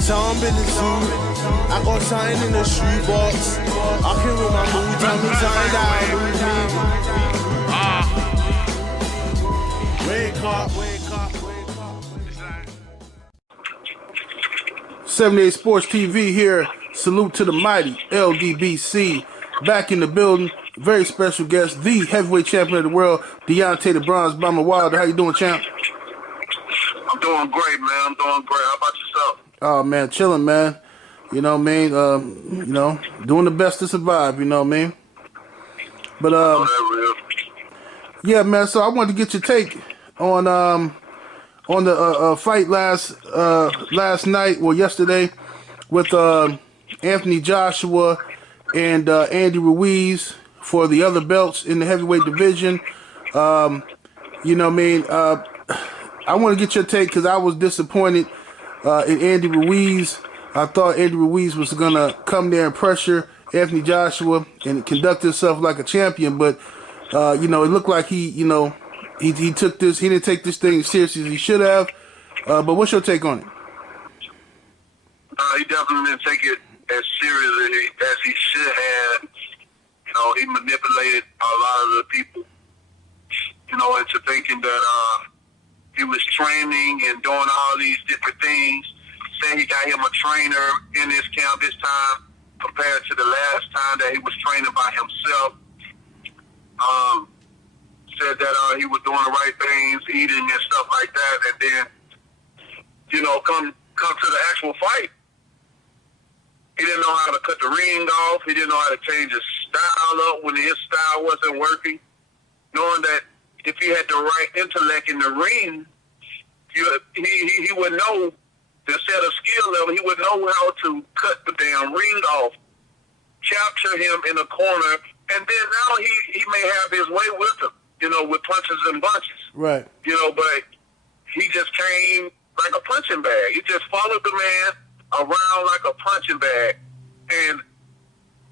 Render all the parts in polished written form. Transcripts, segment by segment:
Jump in the zoo. I got something in the shoebox. I can with my mood, tell me time that I lose me. Wake up, wake up, wake up. 78 Sports TV here. Salute to the mighty LDBC. Back in the building. Very special guest, the heavyweight champion of the world, Deontay the Bronze Bomber Wilder. How you doing, champ? I'm doing great, man. I'm doing great. How about yourself? Oh, man, chilling, man. You know what I mean? Doing the best to survive, you know what I mean? But, yeah, man, so I wanted to get your take on the fight last night, or yesterday, with Anthony Joshua and Andy Ruiz for the other belts in the heavyweight division. You know what I mean? I want to get your take because I was disappointed in Andy Ruiz. I thought Andy Ruiz was going to come there and pressure Anthony Joshua and conduct himself like a champion, but it looked like he took this. He didn't take this thing as seriously as he should have. But what's your take on it? He definitely didn't take it as seriously as he should have. You know, he manipulated a lot of the people, into thinking that he was training and doing all these different things. Saying he got him a trainer in his camp this time compared to the last time that he was training by himself. Said that he was doing the right things, eating and stuff like that, and then, come to the actual fight. He didn't know how to cut the ring off. He didn't know how to change his style up when his style wasn't working. Knowing that if he had the right intellect in the ring, he would know the set of skill level. He would know how to cut the damn ring off, capture him in a corner, and then now he may have his way with him, with punches and bunches. Right. But he just came like a punching bag. He just followed the man around like a punching bag. And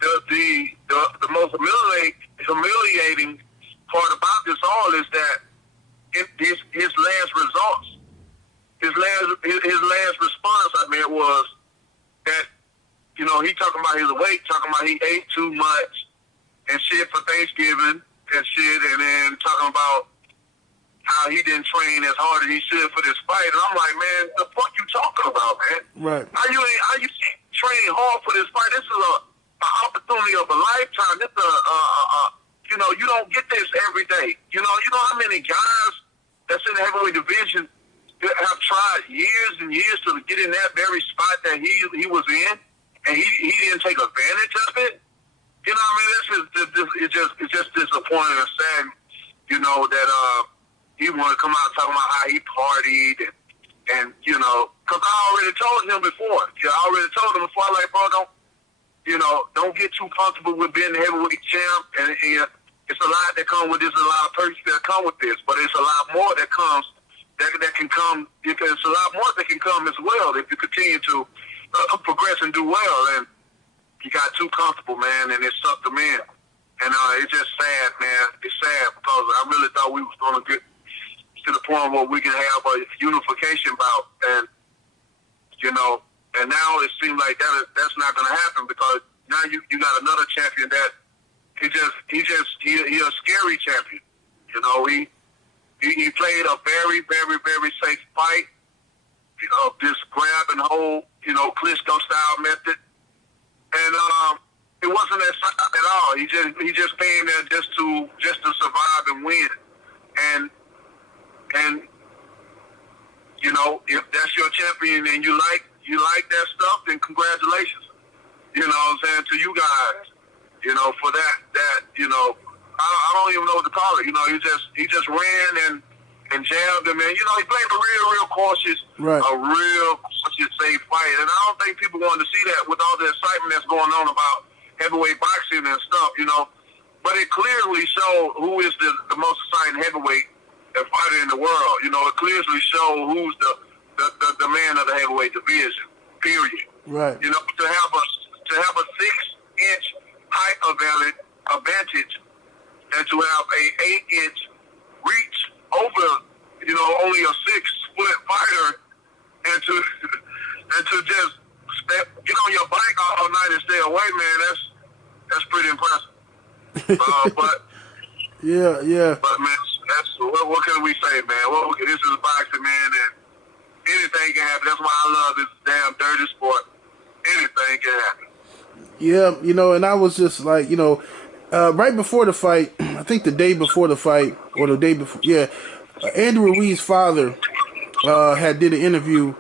the most humiliating part about this all is that his last results, his last response, was that, he talking about his weight, talking about he ate too much and shit for Thanksgiving and shit, and then talking about how he didn't train as hard as he should for this fight. And I'm like, man, the fuck you talking about, man? Right. How you training hard for this fight? This is an opportunity of a lifetime. This you don't get this every day. You know how many guys that's in the heavyweight division have tried years and years to get in that very spot that he was in, and he didn't take advantage of it. You know what I mean? It's just disappointing and sad, that he want to come out talking about how he partied and because I already told him before. I already told him before, like, bro, don't get too comfortable with being the heavyweight champ. And it's a lot that comes with this, a lot of perks that come with this, but it's a lot more that comes that can come. It's a lot more that can come as well if you continue to progress and do well. And he got too comfortable, man, and it sucked him in. And it's just sad, man. It's sad because I really thought we was going to get to the point where we can have a unification bout, and and now it seems like that's not going to happen because now you got another champion that he's a scary champion. He played a very, very, very safe fight. This grab and hold, Klitschko style method, and it wasn't that at all. He just came there just to survive and win, and if that's your champion and you like that stuff, then congratulations. You know what I'm saying, to you guys. For that I don't even know what to call it. He just ran and jabbed him, and he played a real cautious, right, a real cautious, safe fight. And I don't think people wanted to see that with all the excitement that's going on about heavyweight boxing and stuff. But it clearly showed who is the most exciting heavyweight fighter in the world. It clearly showed who's the man of the heavyweight division. Period. Right. To have a 6-inch height advantage and to have a 8-inch reach over only a 6-foot fighter, and and to just get on your bike all night and stay away, man, that's pretty impressive. But yeah. But man, that's what can we say, man? This is boxing, man, and anything can happen. That's why I love this damn dirty sport. Anything can happen. Yeah, and I was just like, right before the fight, I think the day before the fight, or the day before, Andy Ruiz's father had did an interview,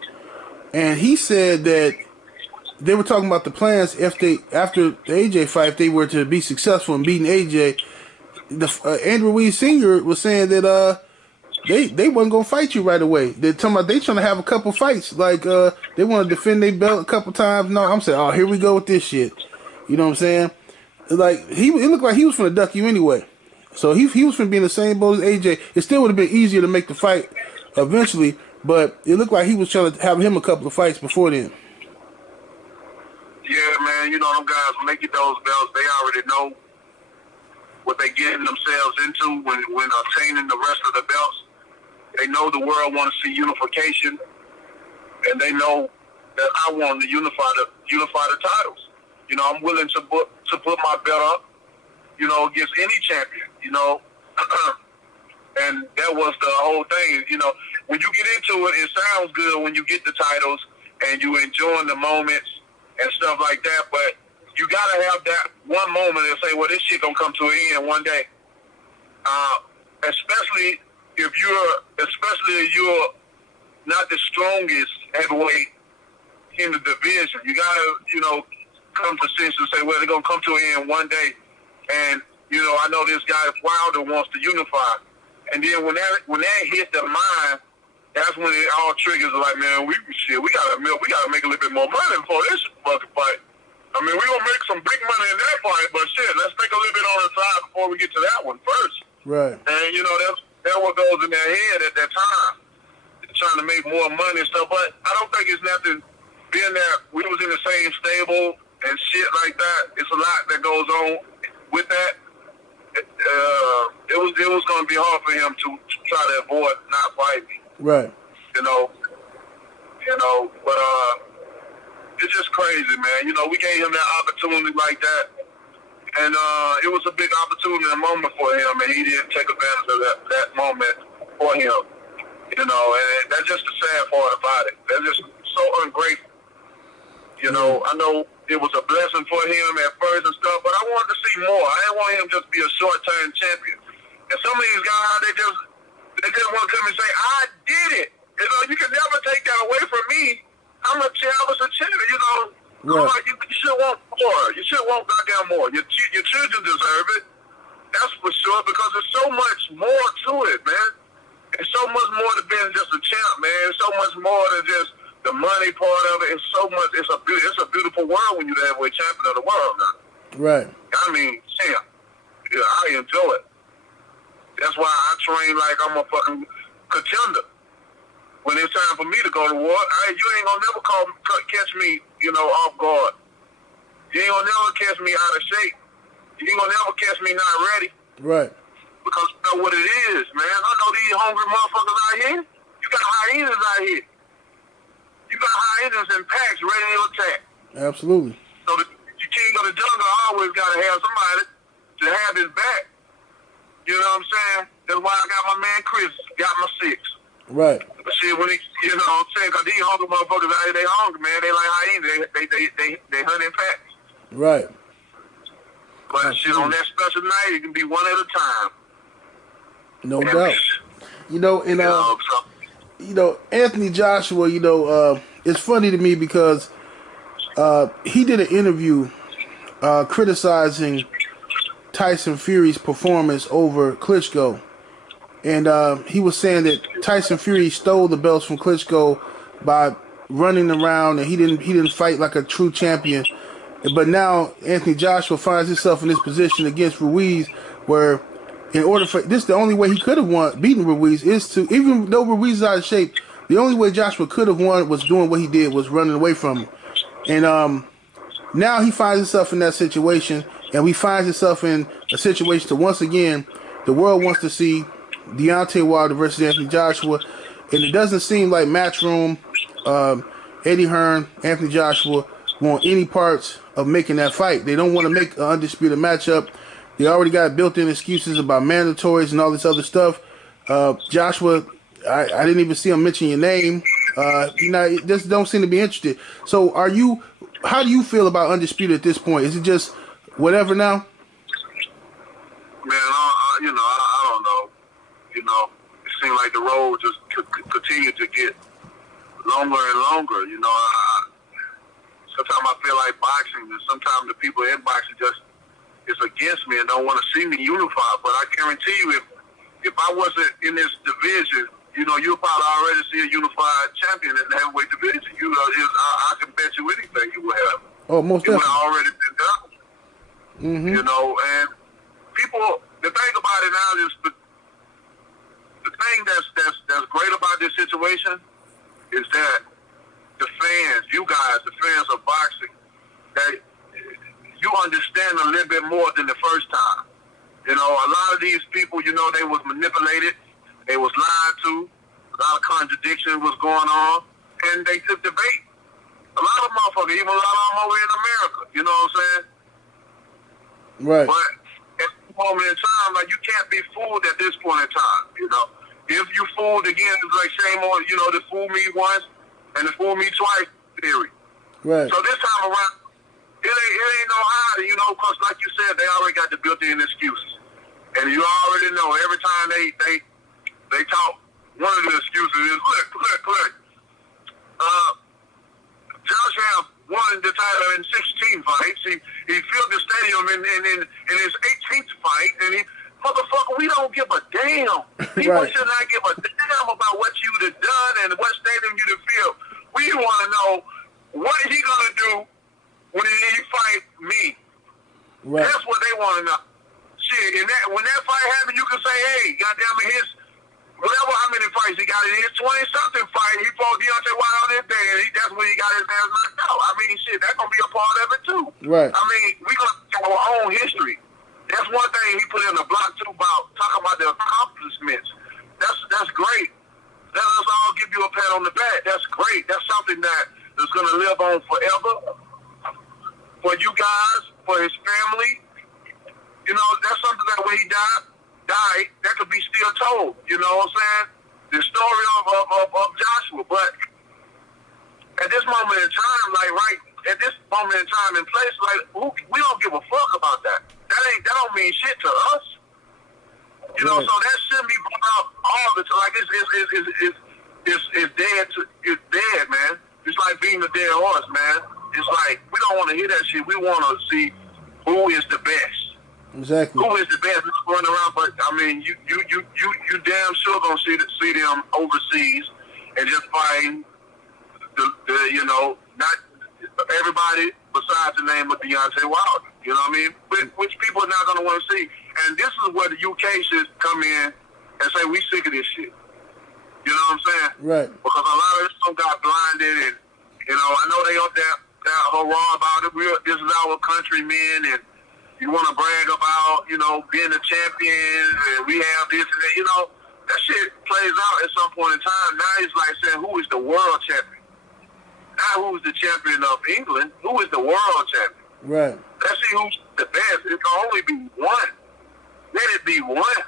and he said that they were talking about the plans after the AJ fight, if they were to be successful in beating AJ. Andy Ruiz Sr. was saying that they wasn't gonna fight you right away. They're talking about they trying to have a couple fights, like they want to defend their belt a couple times. No, I'm saying, here we go with this shit. You know what I'm saying? Like it looked like he was finna duck you anyway. So he was finna be in the same boat as AJ. It still would have been easier to make the fight eventually, but it looked like he was trying to have him a couple of fights before then. Yeah, man. Them guys making those belts, they already know what they getting themselves into when obtaining the rest of the belts. They know the world want to see unification, and they know that I want to unify the titles. I'm willing to put my belt up, against any champion, and that was the whole thing. When you get into it, it sounds good when you get the titles and you enjoying the moments and stuff like that, but you gotta have that one moment and say, well, this shit gonna come to an end one day. Especially if you're not the strongest heavyweight in the division. You gotta, come to sense and say, well, they're gonna come to an end one day. And, I know this guy Wilder wants to unify. And then when that hit the mind, that's when it all triggers like, man, we gotta make a little bit more money for this fucking fight. I mean, we're gonna make some big money in that fight, but shit, let's make a little bit on the side before we get to that one first. Right. And that's what goes in their head at that time. They're trying to make more money and stuff. But I don't think it's nothing being that we was in the same stable and shit like that. It's a lot that goes on with that. It was gonna be hard for him to try to avoid not fighting me. Right. But it's just crazy, man. We gave him that opportunity like that, and it was a big opportunity and moment for him, and he didn't take advantage of that moment for him. And that's just the sad part about it. They're just so ungrateful. I know it was a blessing for him at first and stuff, but I wanted to see more. I didn't want him just to be a short-term champion. And some of these guys, they just want to come and say, I did it. You can never take that away from me. I was a champion, Right. Like, you should want more. You should want goddamn more. Your children deserve it. That's for sure, because there's so much more to it, man. It's so much more than being just a champ, man. It's so much more than just the money part of it. It's so much. It's a beautiful world when you're the heavyweight champion of the world now. Right. I mean, champ. Yeah, I enjoy it. That's why I train like I'm a fucking contender. When it's time for me to go to war, you ain't gonna never catch me, off guard. You ain't gonna never catch me out of shape. You ain't gonna never catch me not ready. Right. Because I know what it is, man. I know these hungry motherfuckers out here. You got hyenas out here. You got hyenas in packs ready to attack. Absolutely. So the king of the jungle always got to have somebody to have his back. You know what I'm saying? That's why I got my man Chris, got my 6. Right. But shit, when he, you know what I'm saying? Because these hungry motherfuckers out here, they hungry, man. They like hyenas. They hunt in packs. Right. But shit, on that special night, it can be one at a time. No doubt. And Anthony Joshua, it's funny to me because he did an interview criticizing Tyson Fury's performance over Klitschko. And he was saying that Tyson Fury stole the belts from Klitschko by running around, and he didn't fight like a true champion. But now Anthony Joshua finds himself in this position against Ruiz, where in order for this, the only way he could have beaten Ruiz is to, even though Ruiz is out of shape, the only way Joshua could have won was doing what he did, was running away from him. And now he finds himself in that situation, and he finds himself in a situation to, once again, the world wants to see Deontay Wilder versus Anthony Joshua, and it doesn't seem like Matchroom Eddie Hearn, Anthony Joshua want any parts of making that fight. They don't want to make an undisputed matchup. They already got built-in excuses about mandatories and all this other stuff. Joshua, I didn't even see him mention your name. It just don't seem to be interested. So how do you feel about undisputed at this point? Is it just whatever now? Man, I don't know. It seems like the road just continue to get longer and longer. Sometimes I feel like boxing, and sometimes the people in boxing just is against me and don't want to see me unified. But I guarantee you, if I wasn't in this division, you'll probably already see a unified champion in the heavyweight division. I can bet you anything you will have. Oh, most definitely. It would have already been done. Mm-hmm. And people, the thing about it now is the thing that's great about this situation is that the fans, you guys, the fans of boxing, that you understand a little bit more than the first time. A lot of these people, they was manipulated, they was lied to, a lot of contradiction was going on, and they took the bait. A lot of motherfuckers, even a lot of them over in America, you know what I'm saying? Right. But at this moment in time, like, you can't be fooled at this point in time, If you fooled again, it's like shame on, they fool me once and they fool me twice theory. Right. So this time around, it ain't no hiding, because like you said, they already got the built-in excuses. And you already know every time they talk, one of the excuses is, look. Josh Ham won the title in 16 fights. He filled the stadium in his 18th fight, and motherfucker, we don't give a damn. People Right. should not give a damn about what you'd have done and what stadium you'd have filled. We want to know what he gonna do when he fight me. Right. That's what they want to know. Shit, when that fight happened, you can say, hey, goddamn it, how many fights he got in his 20-something fight, he fought Deontay Whyte on his day, and that's when he got his ass knocked out. I mean, shit, that's going to be a part of it, too. Right. I mean, we going to have our own history. That's one thing he put in the block, too, about talking about the accomplishments. That's great. Let us all give you a pat on the back. That's great. That's something that is going to live on forever for you guys, for his family. That's something that when he died, that could be still told. You know what I'm saying? The story of Joshua. But at this moment in time, at this moment in time and place, we don't give a fuck about that. That don't mean shit to us. Right. So that shouldn't be brought up all the time. Like it's dead. It's dead, man. It's like being a dead horse, man. It's like we don't want to hear that shit. We want to see who is the best. Exactly. Who is the best running around? But I mean, you damn sure gonna see them overseas and just fighting not everybody besides the name of Deontay Wilder. You know what I mean? Which people are not gonna want to see. And this is where the UK should come in and say we sick of this shit. You know what I'm saying? Right. Because a lot of them got blinded, and I know they up that hurrah about it. This is our countrymen, and you want to brag about, being a champion, and we have this and that. That shit plays out at some point in time. Now it's like saying, who is the world champion? Not who's the champion of England. Who is the world champion? Right. Let's see who's the best. It can only be one. Let it be one.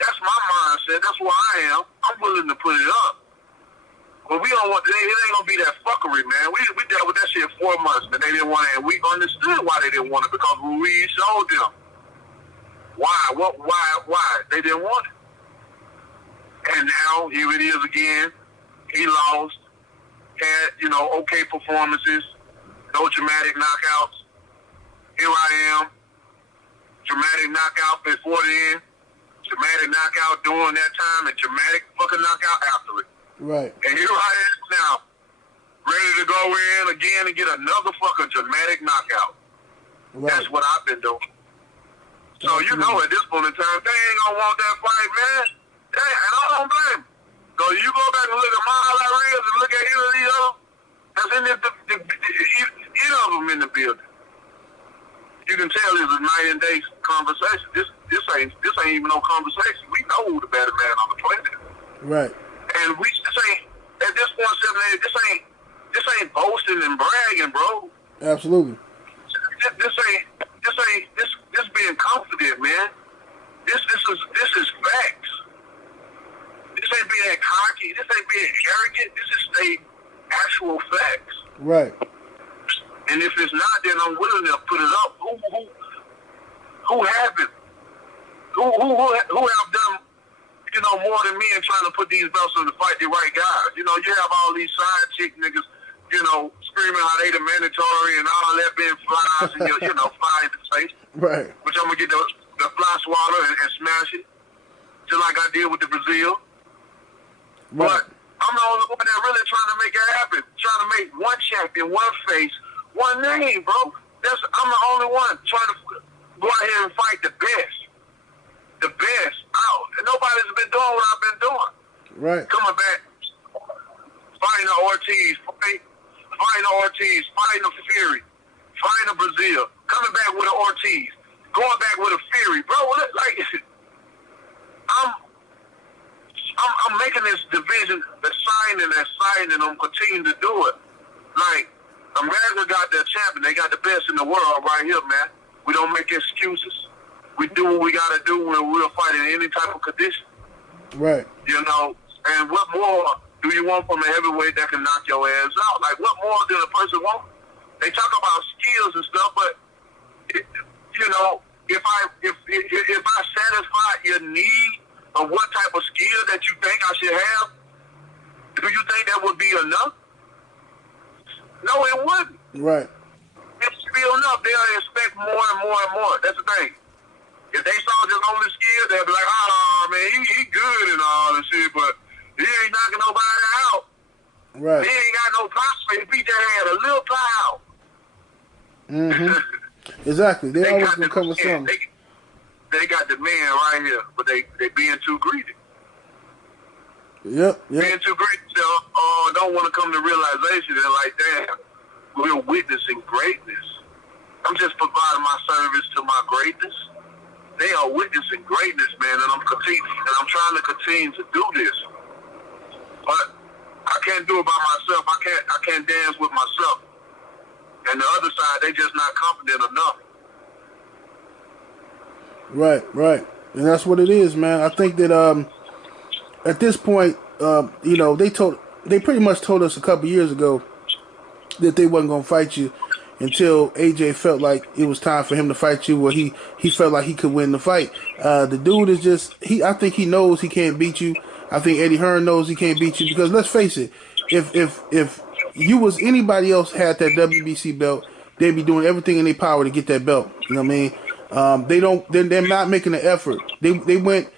That's my mindset. That's where I am. I'm willing to put it up. But we don't want, it ain't going to be that fuckery, man. We dealt with that shit 4 months, but they didn't want it, and we understood why they didn't want it, because Ruiz showed them. Why? They didn't want it. And now, here it is again. He lost. Had, okay performances. No dramatic knockouts. Here I am. Dramatic knockout before the end. Dramatic knockout during that time, and dramatic fucking knockout after it. Right. And here I am now, ready to go in again and get another fucking dramatic knockout. Right. That's what I've been doing. So at this point in time, they ain't gonna want that fight, man. And I don't blame them. So you go back and look at my highlight reels and look at either of these others that's in either of them in the building. You can tell it's a night and day conversation. This ain't even no conversation. We know who the better man on the planet is. Right. And we just ain't, at this point, 7-8, This ain't boasting and bragging, bro. Absolutely. This being confident, man. This is facts. This ain't being cocky. This ain't being arrogant. This is stating actual facts. Right. And if it's not, then I'm willing to put it up. Who haven't? Who have done, you know, more than me in trying to put these belts in to fight the right guys? You know, you have all these side chick niggas, you know, screaming how they the mandatory and all that being flies and you know, fly in the face. Right. Which I'm gonna get the fly swatter and smash it, just like I did with the Brazil. Right. But I'm the only one that really trying to make it happen. Trying to make one champion, one face, one name, bro. I'm the only one trying to go out here and fight the best. The best out. And nobody's been doing what I've been doing. Right. Coming back, fighting the Ortiz, fighting the Fury, fighting the Brazil, coming back with an Ortiz, going back with a Fury. Bro, like, I'm making this division, the signing, and I'm continuing to do it. Like, America got their champion. They got the best in the world right here, man. We don't make excuses. We do what we got to do when we're fighting any type of condition. Right. You know, and what more do you want from a heavyweight that can knock your ass out? Like, what more does a person want? They talk about skills and stuff, but, you know, if I satisfy your need of what type of skill that you think I should have, do you think that would be enough? No, it wouldn't. Right. If it's still enough, they'll expect more and more and more. That's the thing. If they saw just only skill, they'll be like, oh, man, he good and all and shit, but he ain't knocking nobody out. Right. He ain't got no prospect. He just had a little power. Mm-hmm. Exactly. They always gonna come with something. They got the man right here, but they being too greedy. Yep. Being too greedy, don't want to come to realization that, like, damn, we're witnessing greatness. I'm just providing my service to my greatness. They are witnessing greatness, man, and I'm trying to continue to do this. But I can't do it by myself. I can't dance with myself. And the other side, they just not confident enough. Right. And that's what it is, man. I think that at this point, you know, they pretty much told us a couple years ago that they wasn't gonna fight you until AJ felt like it was time for him to fight you, where he felt like he could win the fight. The dude is just I think he knows he can't beat you. I think Eddie Hearn knows he can't beat you, because let's face it, if you was anybody else had that WBC belt, they'd be doing everything in their power to get that belt. You know what I mean? They're not making an effort. They went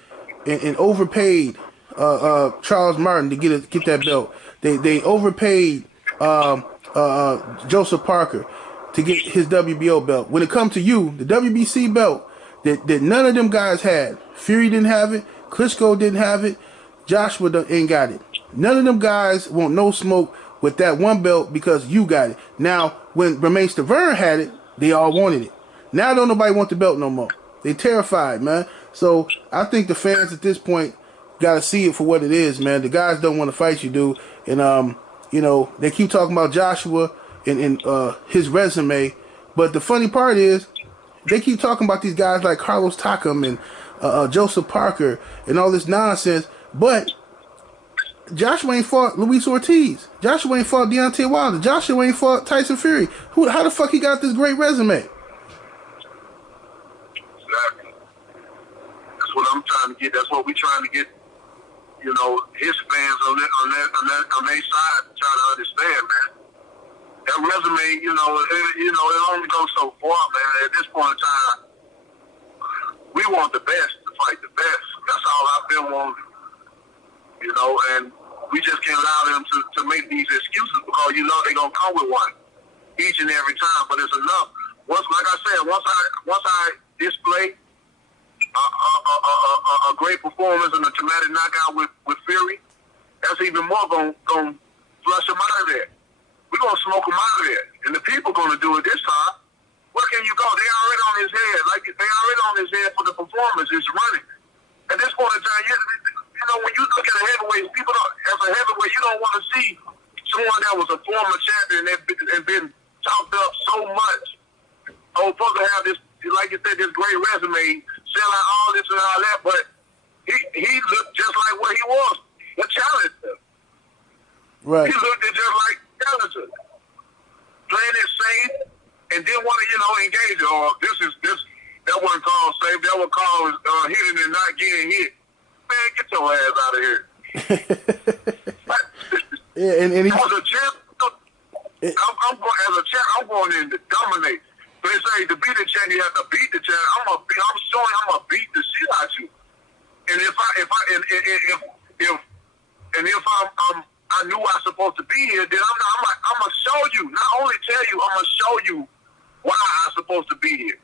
and overpaid Charles Martin to get that belt. They overpaid Joseph Parker to get his WBO belt. When it comes to you, the WBC belt that none of them guys had. Fury didn't have it. Klitschko didn't have it. Joshua ain't got it. None of them guys want no smoke with that one belt because you got it. Now, when Romain Stavern had it, they all wanted it. Now don't nobody want the belt no more. They terrified, man. So I think the fans at this point got to see it for what it is, man. The guys don't want to fight you, dude. And, you know, they keep talking about Joshua and his resume. But the funny part is they keep talking about these guys like Carlos Takam and Joseph Parker and all this nonsense. But Joshua ain't fought Luis Ortiz. Joshua ain't fought Deontay Wilder. Joshua ain't fought Tyson Fury. How the fuck he got this great resume? Exactly. That's what I'm trying to get. That's what we're trying to get. You know, his fans on their side trying to understand, man. That resume, you know, it only goes so far, man. At this point in time, we want the best to fight the best. That's all I've been wanting. You know, and we just can't allow them to make these excuses, because you know they're gonna come with one each and every time. But it's enough. Like I said, once I display a great performance and a traumatic knockout with Fury, that's even more gonna flush him out of there. We're gonna smoke him out of there, and the people gonna do it this time. Where can you go? They already on his head. Like, they already on his head for the performance. It's running. At this point in time, you know, when you look at a heavyweight, people don't, as a heavyweight, you don't want to see someone that was a former champion and been talked up so much. I was supposed to have this, like you said, this great resume, sell out all this and all that, but he looked just like what he was, a challenger. Right. He looked just like a challenger. Playing it safe and didn't want to, engage it. Or that wasn't called safe. That was called hitting and not getting hit. Man, get your ass out of here. Yeah, and he, as a champ, I'm going in to dominate. They say to beat the champ, you have to beat the champ. I'm showing I'm gonna beat the shit out you. And if I knew I was supposed to be here, then I'm gonna show you. Not only tell you, I'm gonna show you why I'm supposed to be here.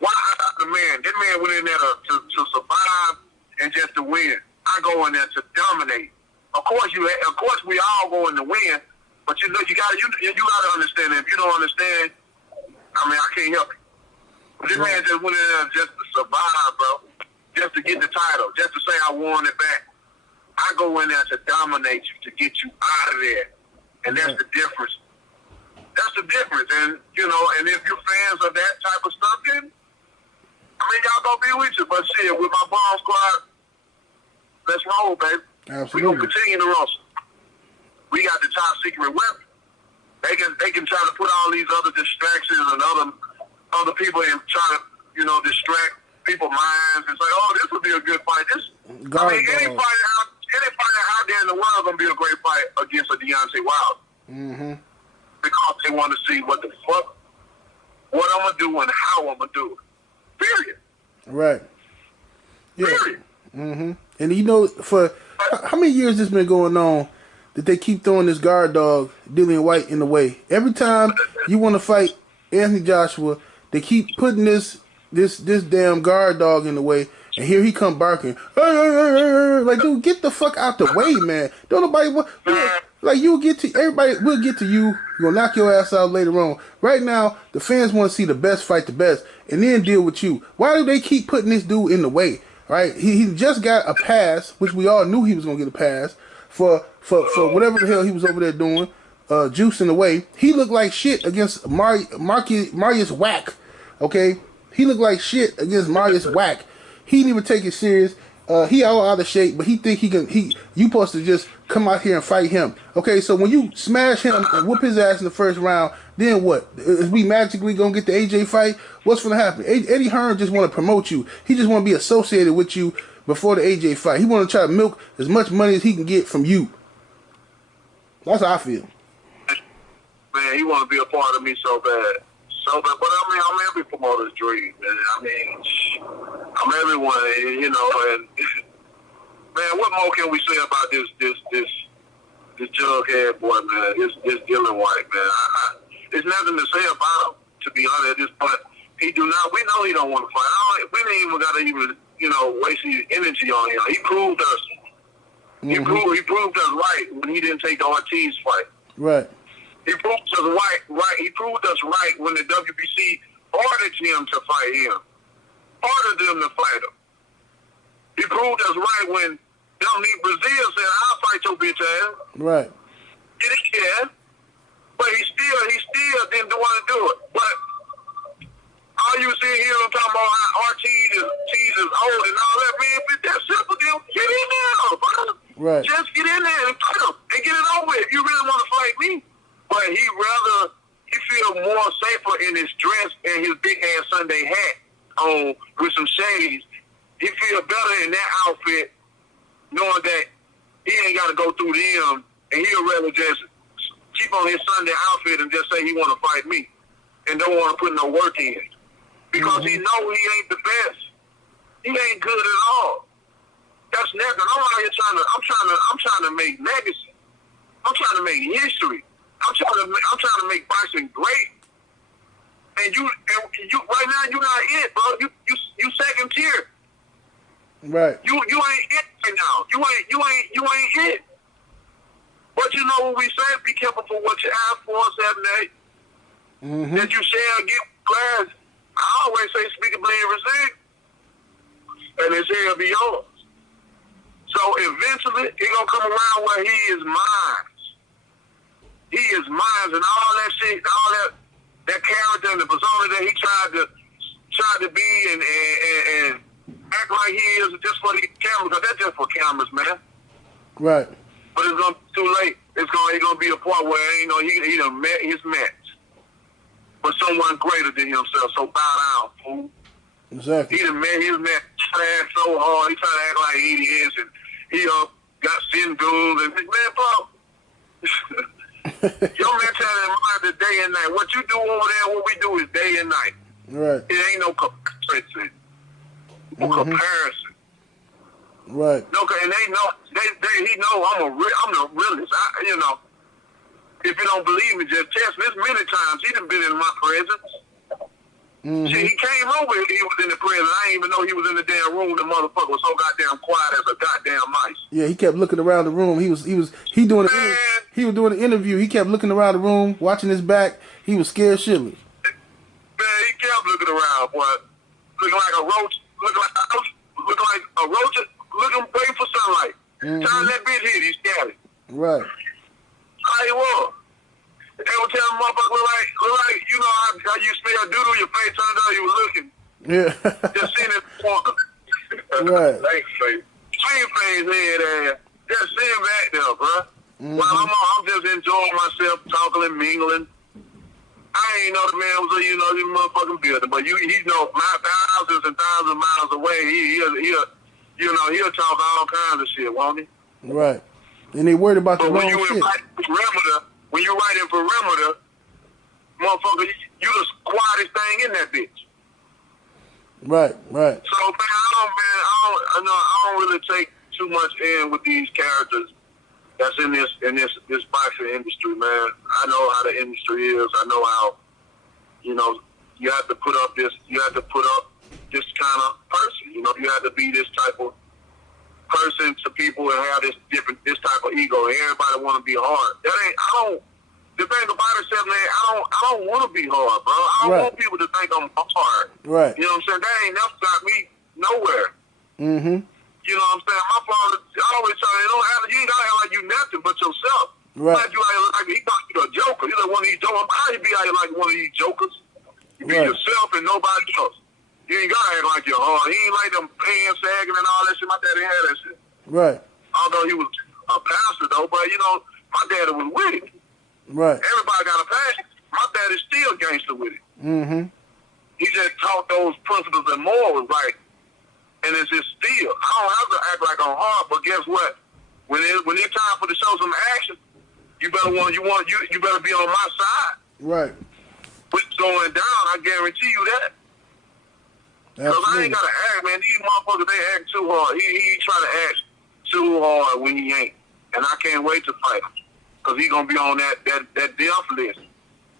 Why the man? That man went in there to survive and just to win. I go in there to dominate. Of course we all go in to win, but you gotta understand that. If you don't understand, I can't help it. But this man just went in there just to survive, bro. Just to get the title, just to say I won it back. I go in there to dominate you, to get you out of there. And that's the difference. That's the difference. And, and if you're fans of that type of stuff, then, y'all gonna be with you. But shit, with my bomb squad, let's roll, baby. Absolutely. We're gonna continue to rustle. We got the top secret weapon. They can try to put all these other distractions and other people and try to, distract people's minds and say, oh, this would be a good fight. Any fighter out there in the world gonna be a great fight against a Deontay Wilder. Mm-hmm. Because they want to see what I'm gonna do and how I'm gonna do it. Period. Right. Yeah. Period. Mm-hmm. And for how many years this been going on that they keep throwing this guard dog, Dillian Whyte, in the way? Every time you want to fight Anthony Joshua, they keep putting this damn guard dog in the way, and here he come barking. Like, dude, get the fuck out the way, man. Don't nobody you'll get to everybody. We'll get to you. You're gonna knock your ass out later on. Right now, the fans want to see the best fight the best, and then deal with you. Why do they keep putting this dude in the way? Right? He just got a pass, which we all knew he was gonna get a pass for whatever the hell he was over there doing, juicing away. He looked like shit against Marius Whack. Okay, he looked like shit against Marius Whack. He didn't even take it serious. He all out of shape, but he think you supposed to just come out here and fight him. Okay, so when you smash him and whoop his ass in the first round, then what? Is we magically gonna get the AJ fight? What's gonna happen? Eddie Hearn just want to promote you. He just want to be associated with you before the AJ fight. He want to try to milk as much money as he can get from you. That's how I feel. Man, he want to be a part of me so bad. So bad. But I'm every promoter's dream, man. I'm everyone, and man, what more can we say about this jughead boy, man? This Dillian Whyte, man. There's nothing to say about him, to be honest, at this point. We know he don't want to fight. We didn't even gotta waste his energy on him. He proved us. He proved us right when he didn't take the Ortiz fight. Right. He proved us right. He proved us right when the WBC ordered him to fight him. Ordered them to fight him. He proved us right when Dominique Brazil said, I'll fight your bitch ass. Right. He didn't care. But he still didn't want to do it. But all you see here, I'm talking about how Ortiz is old and all that, man. If it's that simple, then get in there, bro. Right. Just get in there and fight him and get it over with. If you really want to fight me. But he feel more safer in his dress and his big ass Sunday hat on with some shades. He feel better in that outfit, knowing that he ain't got to go through them, and he'll rather just keep on his Sunday outfit and just say he want to fight me, and don't want to put no work in, because he know he ain't the best. He ain't good at all. That's nothing. I'm out here I'm trying to make legacy. I'm trying to make history. I'm trying to make boxing great. And you right now you're not it, bro. You second tier. Right. You ain't it right now. You ain't it. But you know what we say? Be careful for what you ask for, 7, 8. That you shall get glass. I always say, speak and believe, receive, and it shall be yours. So eventually, it gonna come around where he is mine. he is mine and all that shit, all that character and the persona that he tried to be and act like he is just for the cameras, because that's just for cameras, man. Right. But it's gonna be too late. It's gonna be a part where he done met his match with someone greater than himself. So bow down, fool. Exactly. He done met his match. He tried to act so hard. He tried to act like he is, and he got sin goons and man, bro. Your mentality and mine is day and night. What you do over there, what we do is day and night. Right. It ain't no comparison. No comparison. Right. No, and they know. He know I'm the realest. If you don't believe me, just test me. There's many times he done been in my presence. See, he came over here. He was in the prison. I didn't even know he was in the damn room. The motherfucker was so goddamn quiet as a goddamn mice. Yeah, he kept looking around the room. He was doing an interview. He kept looking around the room, watching his back. He was scared shitless. Man, he kept looking around, boy. Looking like a roach. Looking waiting for sunlight. Time that bitch hit, he's scattered. Right. How he was. Every time a motherfucker look like, you know how you smell doodle, your face turned out, you was looking. Yeah. Just seeing it corner. Right. Same face head ass. Just sitting back there, bro. While I'm just enjoying myself, talking and mingling. I ain't know the man was this motherfucking building, but he know thousands and thousands of miles away. He'll talk all kinds of shit, won't he? Right. And they worried about the wrong shit. When you write in perimeter, motherfucker, you the quietest thing in that bitch. Right. So man, I don't really take too much in with these characters that's in this boxing industry, man. I know how the industry is. I know how, you have to put up this kind of person. You have to be this type of person to people and have this type of ego. Everybody want to be hard. The thing about it, man, I don't want to be hard, bro. I don't want people to think I'm hard. Right. You know what I'm saying? That ain't never got me nowhere. Mm-hmm. You know what I'm saying? My father, I always tell you, you ain't gotta act like you nothing but yourself. Right. Like he thought you a joker. He's like one of these jokers. How you be out here like one of these jokers? You be yourself and nobody else. You ain't gotta act like you're hard. He ain't like them pants sagging and all that shit. My daddy had that shit. Right. Although he was a pastor though, but my daddy was with it. Right. Everybody got a passion. My daddy's still gangster with it. Mm-hmm. He just taught those principles and morals, like, and it's just still. I don't have to act like I'm hard, but guess what? When it's time for to show some action, you better be on my side. Right. What's going down? I guarantee you that. Because I ain't gotta act, man. These motherfuckers, they act too hard. He try to act too hard when he ain't, and I can't wait to fight him. Because he's going to be on that death list.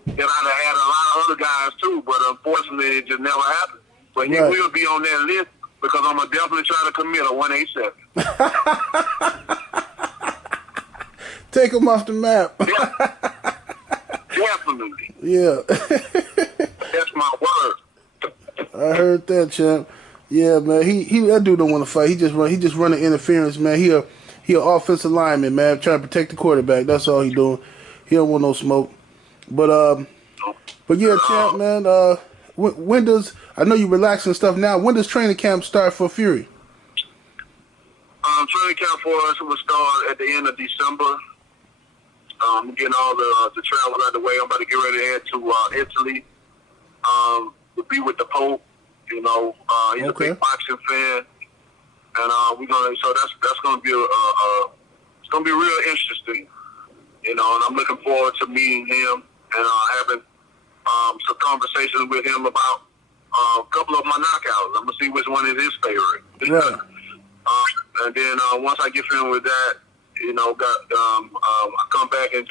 That I'd have had a lot of other guys too, but unfortunately it just never happened. But he will be on that list because I'm going to definitely try to commit a 187. Take him off the map. Definitely. Yeah. That's my word. I heard that, champ. Yeah, man. He that dude don't want to fight. He just running interference, man. He an offensive lineman, man, trying to protect the quarterback. That's all he doing. He don't want no smoke. But yeah, champ, man. When does, I know you relaxing stuff now. When does training camp start for Fury? Training camp for us will start at the end of December. Getting all the travel out of the way. I'm about to get ready to head to Italy. To be with the Pope. He's a big boxing fan. And we're gonna. So that's gonna be it's gonna be real interesting, and I'm looking forward to meeting him and having some conversations with him about a couple of my knockouts. I'm gonna see which one is his favorite. Right. And then once I get finished with that, I come back and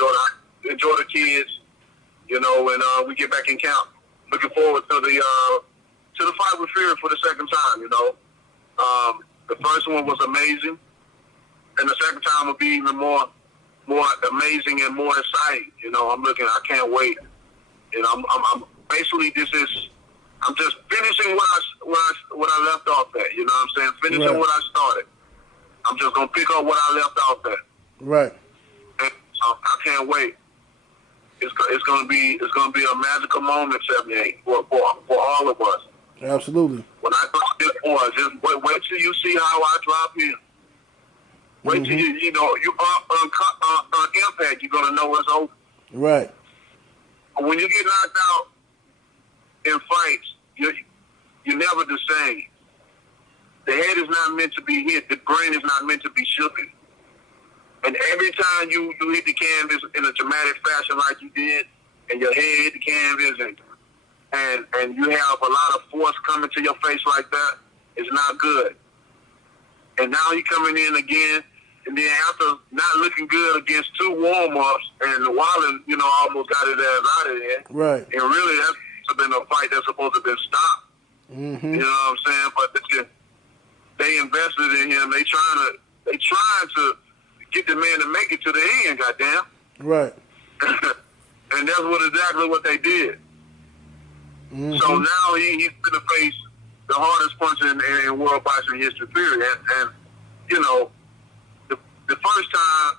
enjoy the kids, and we get back in camp. Looking forward to the fight with Fury for the second time. The first one was amazing, and the second time will be even more amazing and more exciting. I can't wait. I'm basically I'm just finishing what I left off at. You know what I'm saying? Finishing what I started. I'm just gonna pick up what I left off at. Right. And I can't wait. it's gonna be a magical moment, 78 for all of us. Absolutely. When I drop this boy, just wait till you see how I drop him. Wait till you on impact, you're gonna know it's over. Right. But when you get knocked out in fights, you're never the same. The head is not meant to be hit. The brain is not meant to be shooken. And every time you hit the canvas in a dramatic fashion like you did, and your head hit the canvas, and you have a lot of force coming to your face like that, it's not good. And now you're coming in again, and then after not looking good against 2 warm-ups, and Wallen, almost got his ass out of there. Right. And really, that's been a fight that's supposed to have been stopped. Mm-hmm. You know what I'm saying? But they invested in him. They trying to get the man to make it to the end, goddamn. Right. And that's exactly what they did. Mm-hmm. So now he's going to face the hardest punch in world boxing history, period. And the first time,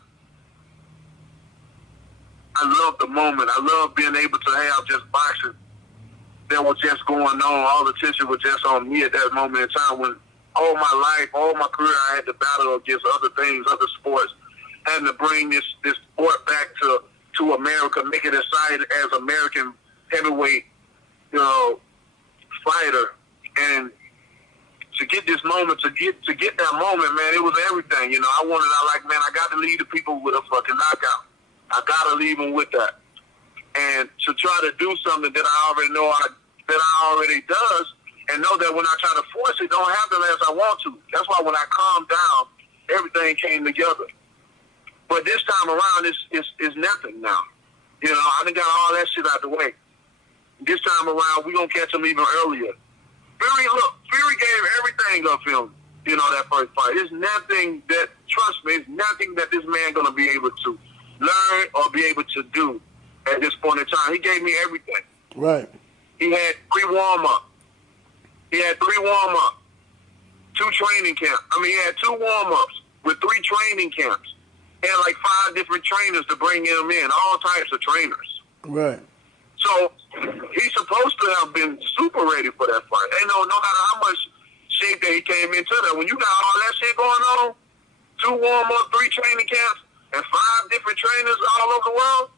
I loved the moment. I loved being able to have just boxing that was just going on. All the attention was just on me at that moment in time when all my life, all my career, I had to battle against other things, other sports, having to bring this sport back to America, make it exciting as American heavyweight, fighter. And to get this moment, to get that moment, man, it was everything. I got to leave the people with a fucking knockout. I got to leave them with that. And to try to do something that I already know that I already does, and know that when I try to force it, don't happen as I want to. That's why when I calmed down, everything came together. But this time around, it's nothing now. I done got all that shit out the way. This time around, we gonna catch him even earlier. Fury gave everything of him, that first fight. There's nothing that, trust me, it's nothing that this man gonna be able to learn or be able to do at this point in time. He gave me everything. Right. He had 3 warm-ups. He had 3 warm-ups, 2 training camps. He had 2 warm-ups with 3 training camps. He had like 5 different trainers to bring him in, all types of trainers. Right. So he's supposed to have been super ready for that fight. And no matter how much shape that he came into that, when you got all that shit going on, 2 warm-ups, 3 training camps, and 5 different trainers all over the world,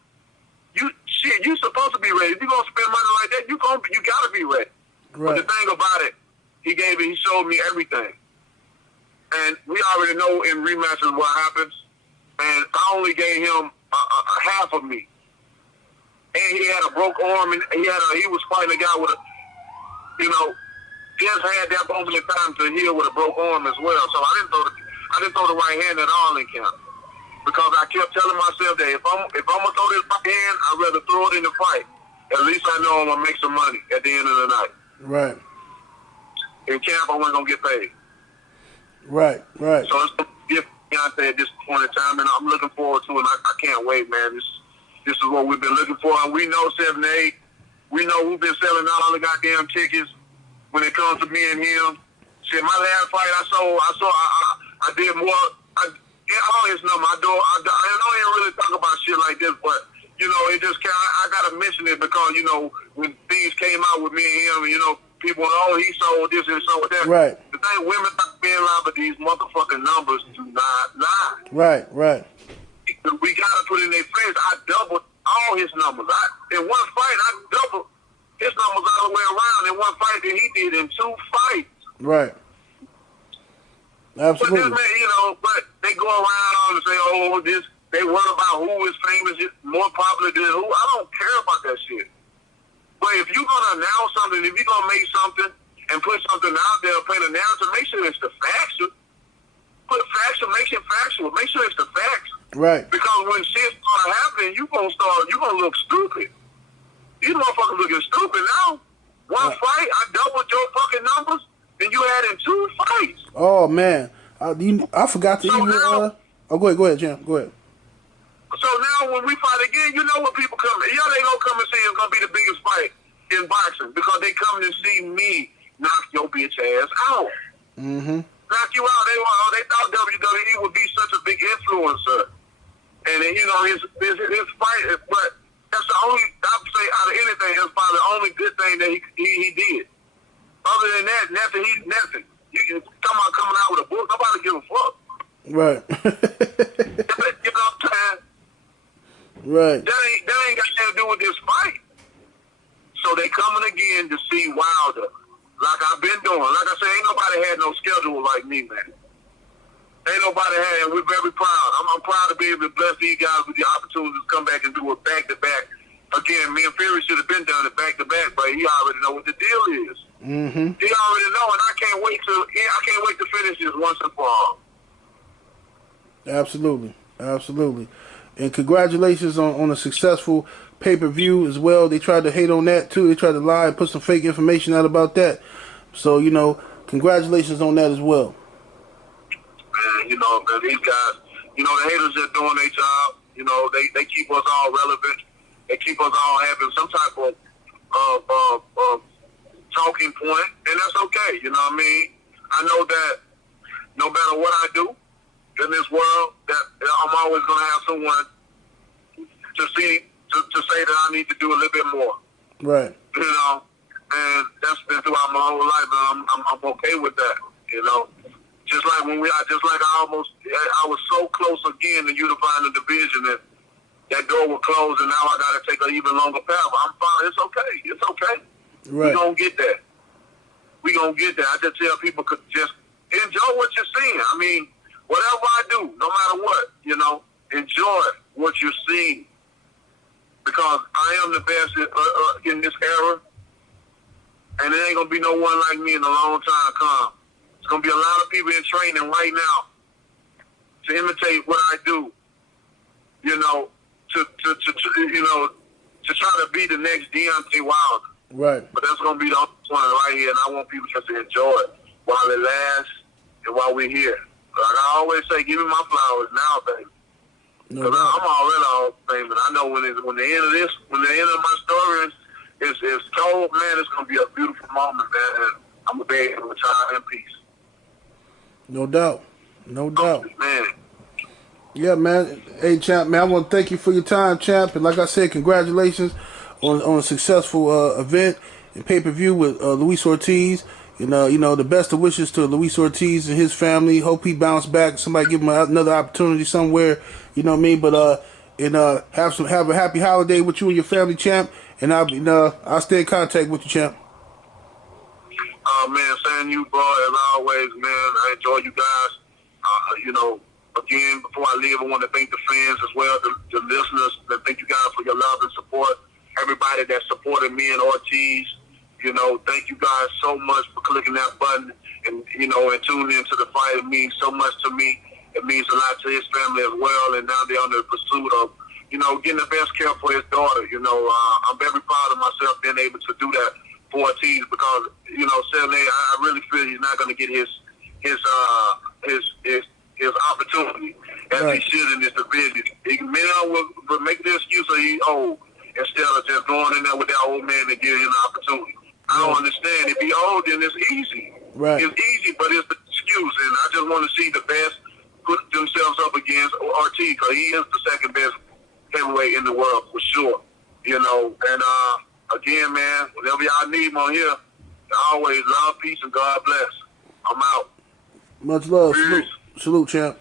you supposed to be ready. If you're gonna spend money like that, you gotta be ready. Right. But the thing about it, he showed me everything. And we already know in rematches what happens. And I only gave him a half of me. And he had a broke arm, and he was fighting a guy with just had that moment in time to heal with a broke arm as well. So I didn't throw the right hand at all in camp. Because I kept telling myself that if I'm gonna throw this right hand, I'd rather throw it in the fight. At least I know I'm gonna make some money at the end of the night. Right. In camp, I wasn't gonna get paid. Right. Right. So it's gonna be Deontay at this point in time, and I'm looking forward to it. And I can't wait, man. This is what we've been looking for, and we know 7-8. We know we've been selling all the goddamn tickets when it comes to me and him. Shit, my last fight I did more. All his number. I know he didn't really talk about shit like this, but it just I gotta mention it because when things came out with me and him, people went, he sold this and sold that. Right. The thing, women not being lied, but these motherfucking numbers do not lie. Right. We gotta put in their face. I doubled all his numbers. In one fight, I doubled his numbers all the way around. In one fight that he did in 2 fights. Right. Absolutely. But this man, but they go around and say, they worry about who is famous, more popular than who. I don't care about that shit. But if you're going to announce something, if you're going to make something and put something out there, paint a narrative, make sure it's the facts. Put facts, make it factual. Make sure it's the facts. Right. Because when shit start happening, you're going to look stupid. These motherfuckers looking stupid now. One fight, I doubled your fucking numbers. Then you had in 2 fights. Oh man, I forgot to even. Go ahead, Jim. Go ahead. So now when we fight again, when people come, they gonna come and say it's gonna be the biggest fight in boxing because they come to see me knock your bitch ass out. Mm-hmm. Knock you out. They thought WWE would be such a big influencer, and his fight. But that's the only good thing that he did. Other than that, nothing. You can come out coming out with a book. Nobody give a fuck. Right. You know what I'm saying? Right. That ain't got nothing to do with this fight. So they coming again to see Wilder, like I've been doing. Like I said, ain't nobody had no schedule like me, man. Ain't nobody had, and we're very proud. I'm proud to be able to bless these guys with the opportunity to come back and do a back-to-back. Again, me and Fury should have been done a back-to-back, but he already know what the deal is. Mm-hmm. He already know, and I can't wait to finish this once and for all. Absolutely. Absolutely. And congratulations on a successful pay-per-view as well. They tried to hate on that too. They tried to lie and put some fake information out about that. So, congratulations on that as well. Man, man, these guys, the haters are doing their job. They keep us all relevant. They keep us all having some type of talking point, and that's okay. You know what I mean? I know that no matter what I do in this world, that I'm always going to have someone to say that I need to do a little bit more. Right. And that's been throughout my whole life, and I'm okay with that. Just like I was so close again to unifying the division, and that door was closed, and now I got to take an even longer path. I'm fine. It's okay. It's okay. Right. We gonna get that. I just tell people to just enjoy what you're seeing. I mean, whatever I do, no matter what, enjoy what you're seeing, because I am the best in this era, and there ain't gonna be no one like me in a long time come. There's gonna be a lot of people in training right now to imitate what I do. To try to be the next Deontay Wilder. Right. But that's gonna be the one right here, and I want people just to enjoy it while it lasts and while we're here. Like I always say, give me my flowers now, baby. Because I'm already all famous. I know when the end of my story is told, man, it's gonna be a beautiful moment, man. And I'm gonna be able to retire in peace. No doubt. Man. Yeah, man. Hey, champ, man, I want to thank you for your time, champ. And like I said, congratulations on a successful event and pay-per-view with Luis Ortiz. The best of wishes to Luis Ortiz and his family. Hope he bounce back. Somebody give him another opportunity somewhere. You know what I mean? But have a happy holiday with you and your family, champ. And I'll stay in contact with you, champ. Man, saying you, bro, as always, man. I enjoy you guys. Again, before I leave, I want to thank the fans as well, the listeners. And thank you guys for your love and support. Everybody that supported me and Ortiz, thank you guys so much for clicking that button and tuning into the fight. It means so much to me. It means a lot to his family as well. And now they're on the pursuit of, getting the best care for his daughter. I'm very proud of myself being able to do that for Ortiz because, certainly I really feel he's not going to get his opportunity as he should in this division. Men will make the excuse that he's old instead of just going in there with that old man and giving him an opportunity. I don't understand. If he's old, then it's easy. Right. It's easy, but it's the excuse. And I just want to see the best put themselves up against Ortiz because he is the second best heavyweight in the world for sure. And again, man, whatever y'all need on here, always love, peace, and God bless. I'm out. Much love. Peace. Salute, champ.